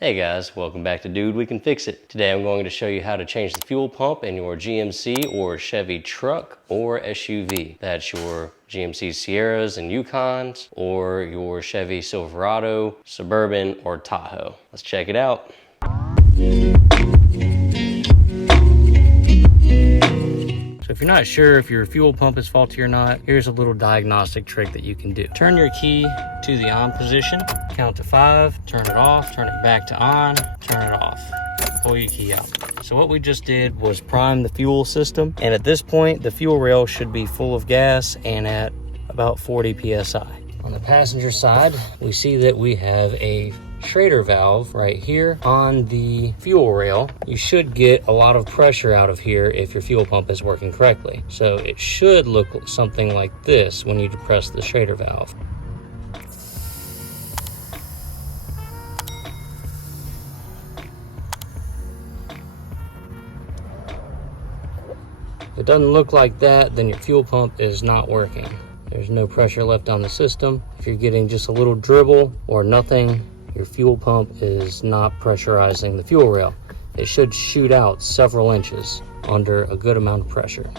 Hey guys, welcome back to Dude We Can Fix It. Today I'm going to show you how to change the fuel pump in your GMC or Chevy truck or SUV. That's your GMC Sierras and Yukons or your Chevy Silverado, Suburban, or Tahoe. Let's check it out. So if you're not sure if your fuel pump is faulty or not, here's a little diagnostic trick that you can do. Turn your key to the on position, count to 5, turn it off, turn it back to on, turn it off. Pull your key out. So what we just did was prime the fuel system, and at this point the fuel rail should be full of gas and at about 40 psi. On the passenger side, we see that we have a Schrader valve right here on the fuel rail. You should get a lot of pressure out of here if your fuel pump is working correctly. So it should look something like this when you depress the Schrader valve. If it doesn't look like that, then your fuel pump is not working. There's no pressure left on the system. If you're getting just a little dribble or nothing, your fuel pump is not pressurizing the fuel rail. It should shoot out several inches under a good amount of pressure.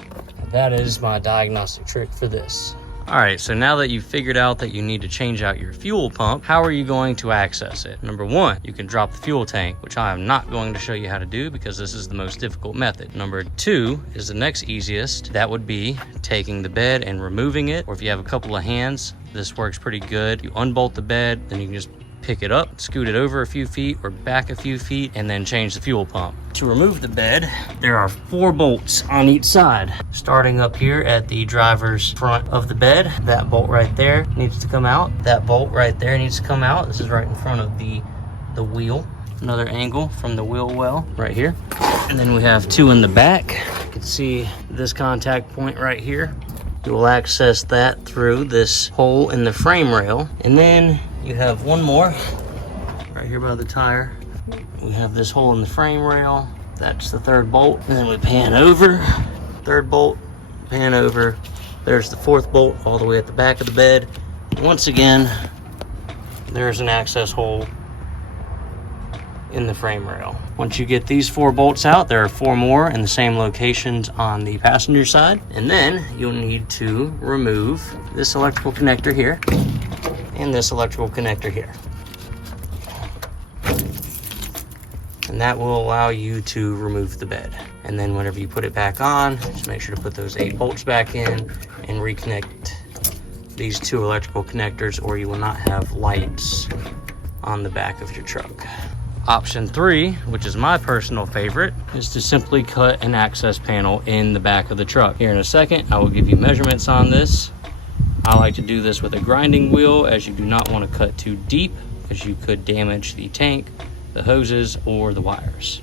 And that is my diagnostic trick for this. All right, so now that you've figured out that you need to change out your fuel pump, how are you going to access it? Number one, you can drop the fuel tank, which I am not going to show you how to do because this is the most difficult method. Number two is the next easiest. That would be taking the bed and removing it, or if you have a couple of hands, this works pretty good. You unbolt the bed, then you can just pick it up, scoot it over a few feet or back a few feet, and then change the fuel pump. To remove the bed, there are 4 bolts on each side. Starting up here at the driver's front of the bed, that bolt right there needs to come out. That bolt right there needs to come out. This is right in front of the wheel. Another angle from the wheel well right here. And then we have 2 in the back. You can see this contact point right here. You will access that through this hole in the frame rail. And then you have 1 more right here by the tire. We have this hole in the frame rail. That's the 3rd bolt. And then we pan over, 3rd bolt, pan over. There's the 4th bolt all the way at the back of the bed. And once again, there's an access hole in the frame rail. Once you get these 4 bolts out, there are 4 more in the same locations on the passenger side. And then you'll need to remove this electrical connector here and this electrical connector here. And that will allow you to remove the bed. And then whenever you put it back on, just make sure to put those 8 bolts back in and reconnect these 2 electrical connectors, or you will not have lights on the back of your truck. Option 3, which is my personal favorite, is to simply cut an access panel in the back of the truck. Here in a second, I will give you measurements on this. I like to do this with a grinding wheel, as you do not want to cut too deep, because you could damage the tank, the hoses, or the wires.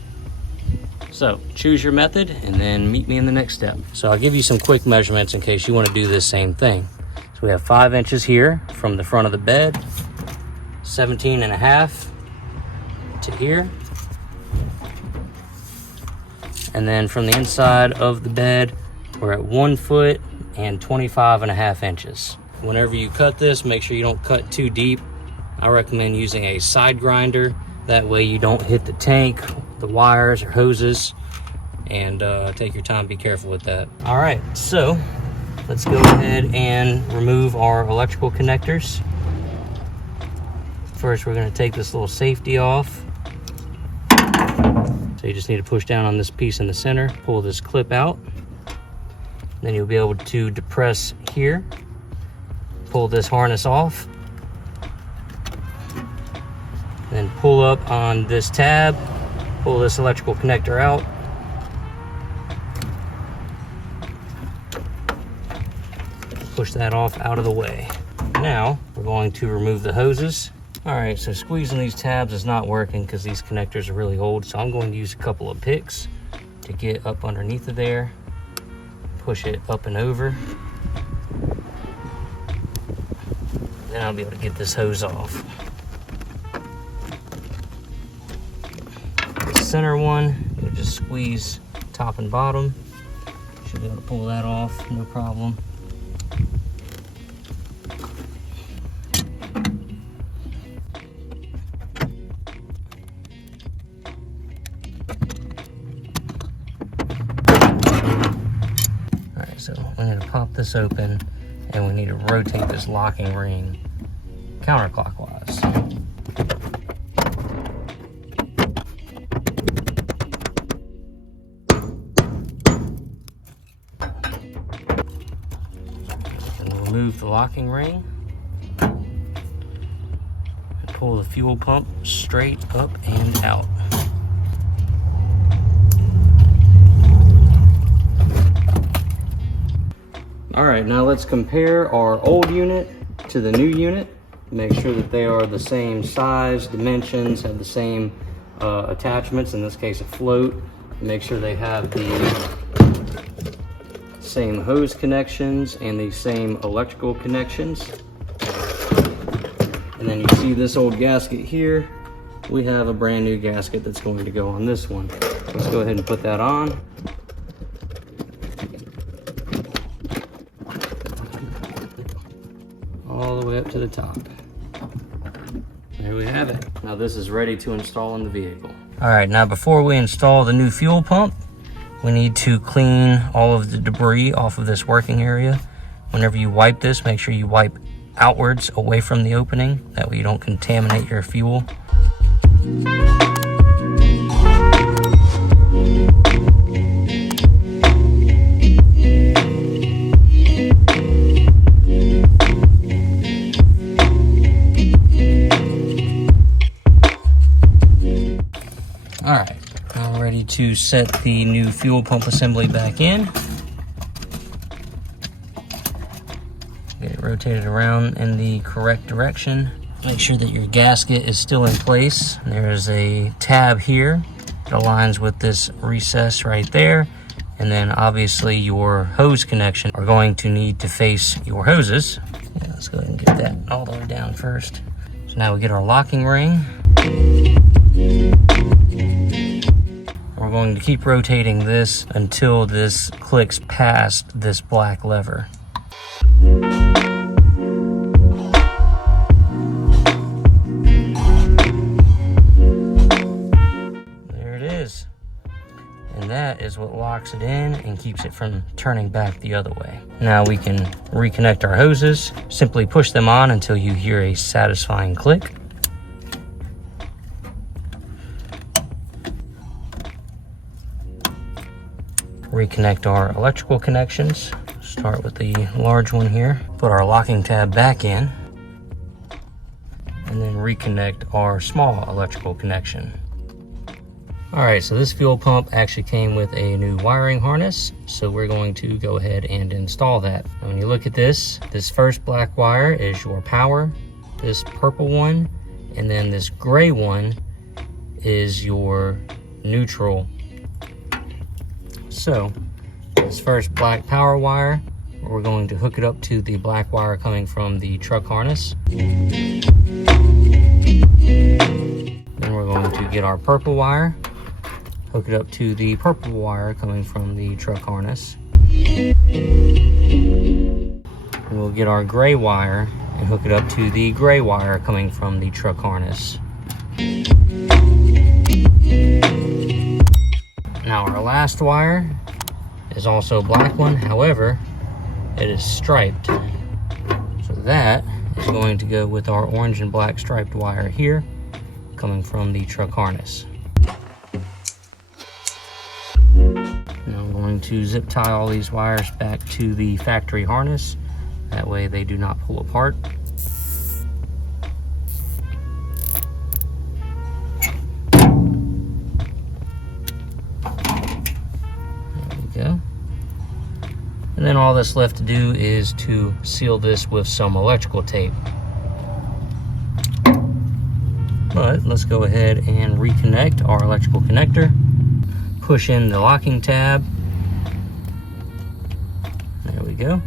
So choose your method and then meet me in the next step. So I'll give you some quick measurements in case you want to do this same thing. So we have 5 inches here from the front of the bed, 17.5 to here, and then from the inside of the bed we're at 1 foot and 25.5 inches. Whenever you cut this, make sure you don't cut too deep. I recommend using a side grinder. That way you don't hit the tank, the wires, or hoses. And take your time, be careful with that. All right, so let's go ahead and remove our electrical connectors. First, we're going to take this little safety off. So you just need to push down on this piece in the center, pull this clip out. Then you'll be able to depress here, pull this harness off, then pull up on this tab, pull this electrical connector out. Push that off out of the way. Now we're going to remove the hoses. All right, so squeezing these tabs is not working because these connectors are really old, so I'm going to use a couple of picks to get up underneath of there, push it up and over. Then I'll be able to get this hose off. The center one, you'll just squeeze top and bottom. Should be able to pull that off, no problem. So we need to pop this open and we need to rotate this locking ring counterclockwise. And remove the locking ring and pull the fuel pump straight up and out. All right, now let's compare our old unit to the new unit. Make sure that they are the same size, dimensions, have the same attachments, in this case a float. Make sure they have the same hose connections and the same electrical connections. And then you see this old gasket here. We have a brand new gasket that's going to go on this one. Let's go ahead and put that on. All the way up to the top. There we have it. Now this is ready to install in the vehicle. All right, now before we install the new fuel pump, we need to clean all of the debris off of this working area. Whenever you wipe this, make sure you wipe outwards away from the opening. That way you don't contaminate your fuel. All right, now we're ready to set the new fuel pump assembly back in. Get it rotated around in the correct direction. Make sure that your gasket is still in place. There is a tab here that aligns with this recess right there. And then obviously your hose connection are going to need to face your hoses. Yeah, let's go ahead and get that all the way down first. So now we get our locking ring. We're going to keep rotating this until this clicks past this black lever. There it is. And that is what locks it in and keeps it from turning back the other way. Now we can reconnect our hoses. Simply push them on until you hear a satisfying click. Reconnect our electrical connections. Start with the large one here. Put our locking tab back in. And then reconnect our small electrical connection. All right, so this fuel pump actually came with a new wiring harness. So we're going to go ahead and install that. And when you look at this first black wire is your power. This purple one, and then this gray one is your neutral. So this first black power wire, we're going to hook it up to the black wire coming from the truck harness. Then we're going to get our purple wire, hook it up to the purple wire coming from the truck harness. We'll get our gray wire and hook it up to the gray wire coming from the truck harness. Now our last wire is also a black one, however, it is striped. So that is going to go with our orange and black striped wire here, coming from the truck harness. Now I'm going to zip tie all these wires back to the factory harness. That way they do not pull apart. Go. And then all that's left to do is to seal this with some electrical tape. But let's go ahead and reconnect our electrical connector. Push in the locking tab. There we go.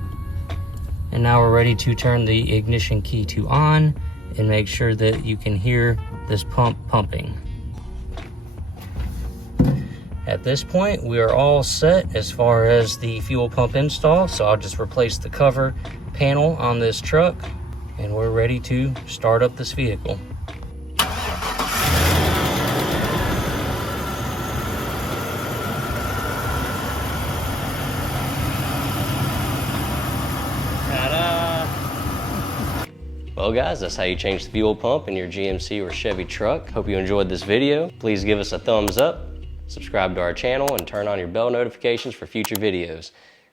And now we're ready to turn the ignition key to on and make sure that you can hear this pump pumping. At this point, we are all set as far as the fuel pump install. So I'll just replace the cover panel on this truck and we're ready to start up this vehicle. Well guys, that's how you change the fuel pump in your GMC or Chevy truck. Hope you enjoyed this video. Please give us a thumbs up, subscribe to our channel, and turn on your bell notifications for future videos.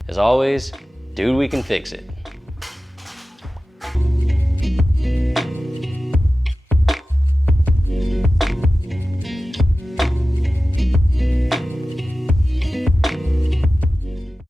As always, dude, we can fix it.